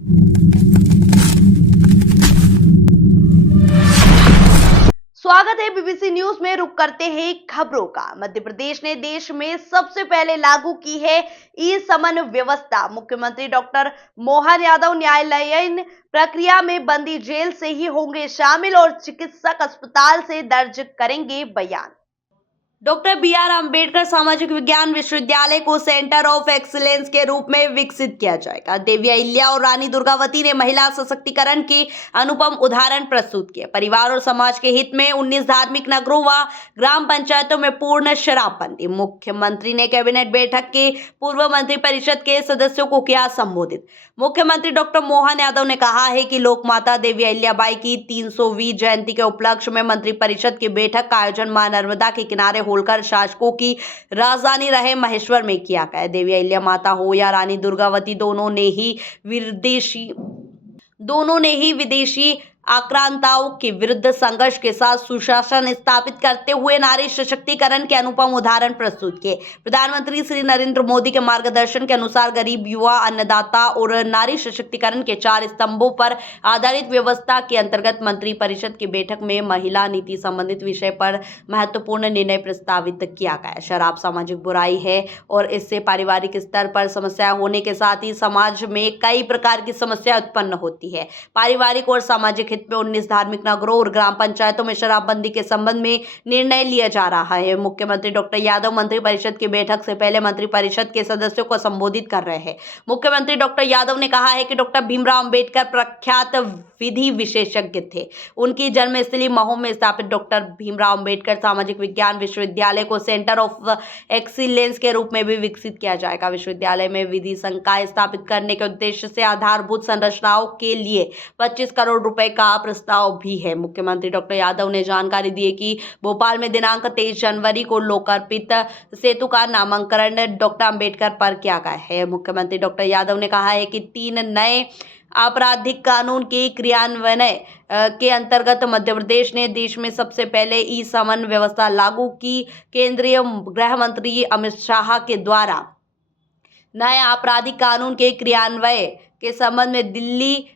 स्वागत है BBC news में। रुक करते हैं खबरों का। मध्य प्रदेश ने देश में सबसे पहले लागू की है ई समन व्यवस्था। मुख्यमंत्री डॉक्टर मोहन यादव न्यायालयीन प्रक्रिया में बंदी जेल से ही होंगे शामिल और चिकित्सक अस्पताल से दर्ज करेंगे बयान। Doctor B R. अम्बेडकर सामाजिक विज्ञान विश्वविद्यालय को सेंटर ऑफ एक्सीलेंस के रूप में विकसित किया जाएगा। देवी अहिल्या और रानी दुर्गावती ने महिला सशक्तिकरण के अनुपम उदाहरण प्रस्तुत किए। परिवार और समाज के हित में 19 धार्मिक नगरों व ग्राम पंचायतों में पूर्ण शराबबंदी। मुख्यमंत्री ने कैबिनेट बैठक के पूर्व मंत्रिपरिषद के सदस्यों को किया संबोधित। मुख्यमंत्री डॉक्टर मोहन यादव ने कहा है कि लोक माता देवी अहिल्याबाई की 300वीं जयंती के उपलक्ष्य में मंत्रिपरिषद की बैठक का आयोजन मां नर्मदा के किनारे होलकर शासकों की राजधानी रहे महेश्वर में किया गया। देवी अहिल्या माता हो या रानी दुर्गावती, दोनों ने ही विदेशी आक्रांताओं के विरुद्ध संघर्ष के साथ सुशासन स्थापित करते हुए नारी सशक्तिकरण के अनुपम उदाहरण प्रस्तुत किए। प्रधानमंत्री श्री नरेंद्र मोदी के मार्गदर्शन के अनुसार गरीब, युवा, अन्नदाता और नारी सशक्तिकरण के 4 स्तंभों पर आधारित व्यवस्था के अंतर्गत मंत्रिपरिषद की बैठक में महिला नीति संबंधित विषय पर महत्वपूर्ण निर्णय प्रस्तावित किया गया। शराब सामाजिक बुराई है और इससे पारिवारिक स्तर पर समस्या होने के साथ ही समाज में कई प्रकार की समस्या उत्पन्न होती है। पारिवारिक और सामाजिक हित में 19 धार्मिक नगरों और ग्राम पंचायतों में शराबबंदी के संबंध में निर्णय लिया जा रहा है। मुख्यमंत्री डॉक्टर यादव मंत्रिपरिषद की बैठक से पहले मंत्रिपरिषद के सदस्यों को संबोधित कर रहे हैं। मुख्यमंत्री डॉक्टर यादव ने कहा है कि डॉक्टर भीमराव अंबेडकर प्रख्यात विधि विशेषज्ञ थे। उनकी जन्मस्थली मऊ में स्थापित डॉक्टर भीमराव अंबेडकर सामाजिक विज्ञान विश्वविद्यालय को सेंटर ऑफ एक्सीलेंस के रूप में भी विकसित किया जाएगा। विश्वविद्यालय में विधि संकाय स्थापित करने के उद्देश्य से आधारभूत संरचनाओं के लिए 25 करोड़ रुपए का प्रस्ताव भी है। मुख्यमंत्री डॉक्टर यादव ने जानकारी दी कि भोपाल में दिनांक 23 जनवरी को लोकार्पित सेतु का नामकरण डॉक्टर अंबेडकर पर किया गया है। मुख्यमंत्री डॉक्टर यादव ने कहा है कि 3 नए आपराधिक कानून के क्रियान्वयन के अंतर्गत मध्य प्रदेश ने देश में सबसे पहले ई समन व्यवस्था लागू की। केंद्रीय गृह मंत्री अमित शाह के द्वारा नए आपराधिक कानून के क्रियान्वयन के संबंध में दिल्ली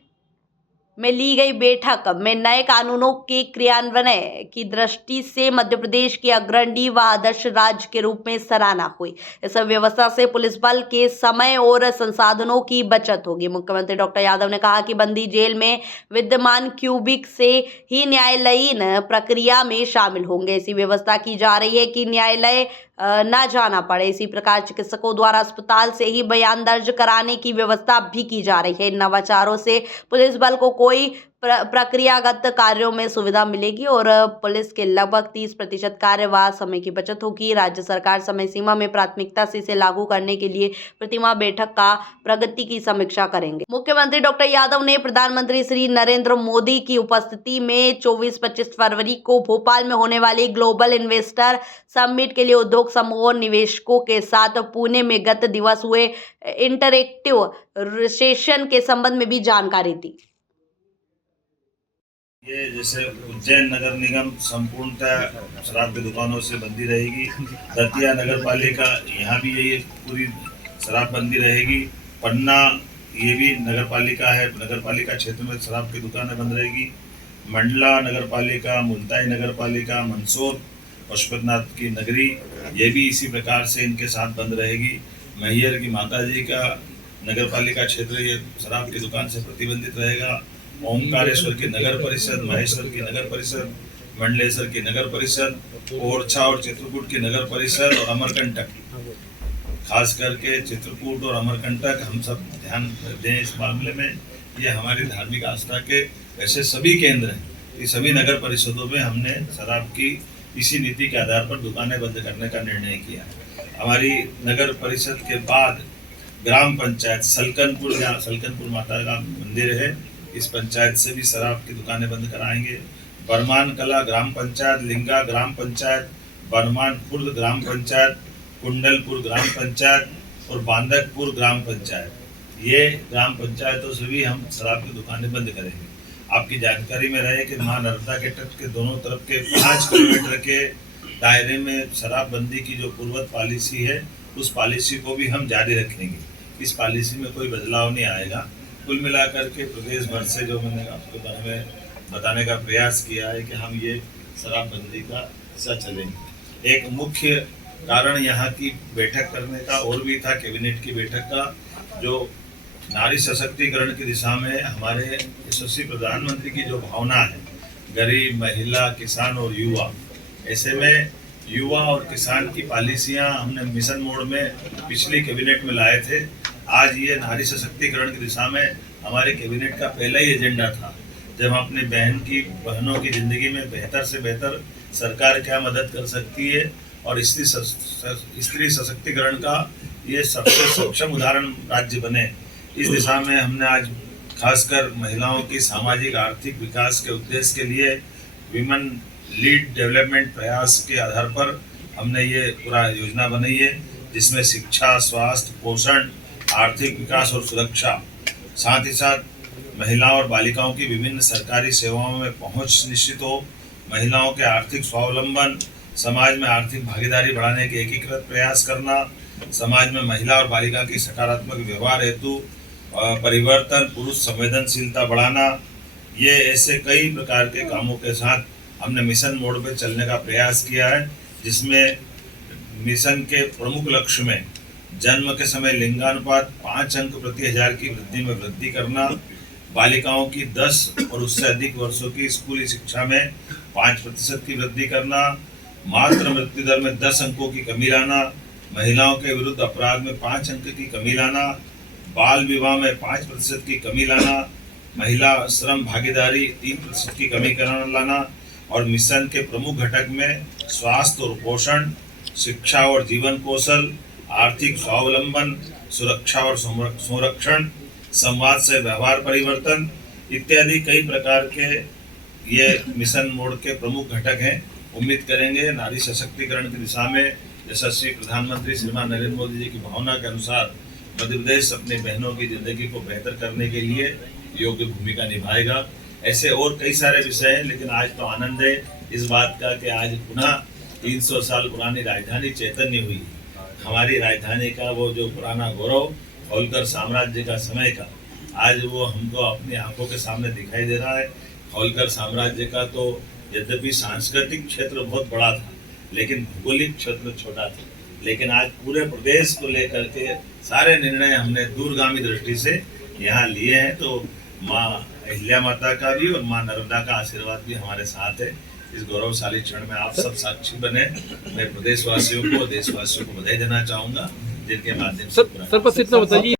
में ली गई बैठक में नए कानूनों के क्रियान्वयन की दृष्टि से मध्य प्रदेश की अग्रणी व आदर्श राज्य के रूप में सराहना हुई। इस व्यवस्था से पुलिस बल के समय और संसाधनों की बचत होगी। मुख्यमंत्री डॉक्टर यादव ने कहा कि बंदी जेल में विद्यमान क्यूबिक से ही न्यायालयीन प्रक्रिया में शामिल होंगे। ऐसी व्यवस्था की जा रही है कि न्यायालय न जाना पड़े। इसी प्रकार चिकित्सकों द्वारा अस्पताल से ही बयान दर्ज कराने की व्यवस्था भी की जा रही है। इन नवाचारों से पुलिस बल को कोई प्रक्रियागत कार्यों में सुविधा मिलेगी और पुलिस के लगभग 30% कार्य व समय की बचत होगी। राज्य सरकार समय सीमा में प्राथमिकता से इसे लागू करने के लिए प्रतिमाह बैठक का प्रगति की समीक्षा करेंगे। मुख्यमंत्री डॉक्टर यादव ने प्रधानमंत्री श्री नरेंद्र मोदी की उपस्थिति में 24-25 फरवरी को भोपाल में होने वाली ग्लोबल इन्वेस्टर समिट के लिए उद्योग समूह और निवेशकों के साथ पुणे में गत दिवस हुए इंटरेक्टिव सेशन के संबंध में भी जानकारी दी। ये जैसे उज्जैन नगर निगम संपूर्णतः शराब की दुकानों से बंदी रहेगी। दतिया नगर पालिका, यहाँ भी यही पूरी शराब बंदी रहेगी। पन्ना ये भी नगर पालिका है, नगर पालिका क्षेत्र में शराब की दुकानें बंद रहेगी। मंडला नगर पालिका, मुल्ताई नगर पालिका, मंदसौर पशुपतिनाथ की नगरी, ये भी इसी प्रकार से इनके साथ बंद रहेगी। मैहर की माताजी का नगर पालिका क्षेत्र ये शराब की दुकान से प्रतिबंधित रहेगा। ओंकारेश्वर की नगर परिषद, महेश्वर की नगर परिषद, मंडलेश्वर की नगर परिषद, ओरछा और चित्रकूट की नगर परिषद और अमरकंटक, खास करके चित्रकूट और अमरकंटक हम सब ध्यान दें इस मामले में। ये हमारी धार्मिक आस्था के ऐसे सभी केंद्र हैं। ये सभी नगर परिषदों में हमने शराब की इसी नीति के आधार पर दुकानें बंद करने का निर्णय किया। हमारी नगर परिषद के बाद ग्राम पंचायत सलकनपुर, जहाँ सलकनपुर माता का मंदिर है, इस पंचायत से भी शराब की दुकानें बंद कराएंगे। बरमान कला ग्राम पंचायत, लिंगा ग्राम पंचायत, बरमान खुर्द ग्राम पंचायत, कुंडलपुर ग्राम पंचायत और बांदकपुर ग्राम पंचायत, ये ग्राम पंचायतों से भी हम शराब की दुकानें बंद करेंगे। आपकी जानकारी में रहे कि मां नर्मदा के तट के दोनों तरफ के 5 किलोमीटर के दायरे में शराबबंदी की जो पूर्वत पॉलिसी है, उस पॉलिसी को भी हम जारी रखेंगे। इस पॉलिसी में कोई बदलाव नहीं आएगा। कुल मिलाकर के प्रदेश भर से जो मैंने आपके बारे में बताने का प्रयास किया है कि हम ये शराबबंदी का दिशा चलेंगे। एक मुख्य कारण यहाँ की बैठक करने का और भी था, कैबिनेट की बैठक का, जो नारी सशक्तिकरण की दिशा में हमारे यशस्वी प्रधानमंत्री की जो भावना है, गरीब, महिला, किसान और युवा, ऐसे में युवा और किसान की पॉलिसियां हमने मिशन मोड में पिछली कैबिनेट में लाए थे। आज ये नारी सशक्तिकरण की दिशा में हमारे कैबिनेट का पहला ही एजेंडा था, जब हम अपने बहनों की जिंदगी में बेहतर से बेहतर सरकार क्या मदद कर सकती है और स्त्री सशक्तिकरण का ये सबसे सक्षम उदाहरण राज्य बने, इस दिशा में हमने आज खासकर महिलाओं की सामाजिक आर्थिक विकास के उद्देश्य के लिए विमेन लीड डेवलपमेंट प्रयास के आधार पर हमने ये पूरा योजना बनाई है, जिसमें शिक्षा, स्वास्थ्य, पोषण, आर्थिक विकास और सुरक्षा, साथ ही साथ महिलाओं और बालिकाओं की विभिन्न सरकारी सेवाओं में पहुंच निश्चित हो, महिलाओं के आर्थिक स्वावलंबन, समाज में आर्थिक भागीदारी बढ़ाने के एकीकृत प्रयास करना, समाज में महिला और बालिका की सकारात्मक व्यवहार हेतु परिवर्तन, पुरुष संवेदनशीलता बढ़ाना, ये ऐसे कई प्रकार के कामों के साथ हमने मिशन मोड पे चलने का प्रयास किया है, जिसमें मिशन के प्रमुख लक्ष्य में जन्म के समय लिंगानुपात 5 अंक प्रति हजार की वृद्धि में वृद्धि करना, बालिकाओं की 10 और उससे अधिक वर्षों की स्कूली शिक्षा में 5% की वृद्धि करना, मातृ मृत्यु दर में 10 अंकों की कमी लाना, महिलाओं के विरुद्ध अपराध में 5 अंक की कमी लाना, बाल विवाह में 5% की कमी लाना, महिला श्रम भागीदारी 3% की कमी लाना और मिशन के प्रमुख घटक में स्वास्थ्य और पोषण, शिक्षा और जीवन कौशल, आर्थिक स्वावलंबन, सुरक्षा और संरक्षण, संवाद से व्यवहार परिवर्तन इत्यादि कई प्रकार के ये मिशन मोड के प्रमुख घटक हैं। उम्मीद करेंगे नारी सशक्तिकरण की दिशा में यशस्वी प्रधानमंत्री श्रीमान नरेंद्र मोदी जी की भावना के अनुसार मध्य प्रदेश अपनी बहनों की जिंदगी को बेहतर करने के लिए योग्य भूमिका निभाएगा। ऐसे और कई सारे विषय हैं, लेकिन आज तो आनंद है इस बात का कि आज पुनः 300 साल पुरानी राजधानी चैतन्य हुई। हमारी राजधानी का वो जो पुराना गौरव, होलकर साम्राज्य का समय का, आज वो हमको अपनी आंखों के सामने दिखाई दे रहा है। होलकर साम्राज्य का तो यद्यपि सांस्कृतिक क्षेत्र बहुत बड़ा था, लेकिन भौगोलिक क्षेत्र छोटा था, लेकिन आज पूरे प्रदेश को लेकर के सारे निर्णय हमने दूरगामी दृष्टि से यहाँ लिए हैं। तो माँ अहिल्या माता का भी और माँ नर्मदा का आशीर्वाद भी हमारे साथ है। इस गौरवशाली क्षण में आप सब साक्षी बने। मैं प्रदेशवासियों को, देशवासियों को बधाई देना चाहूंगा, जिनके माध्यम से सर बस इतना बताइए,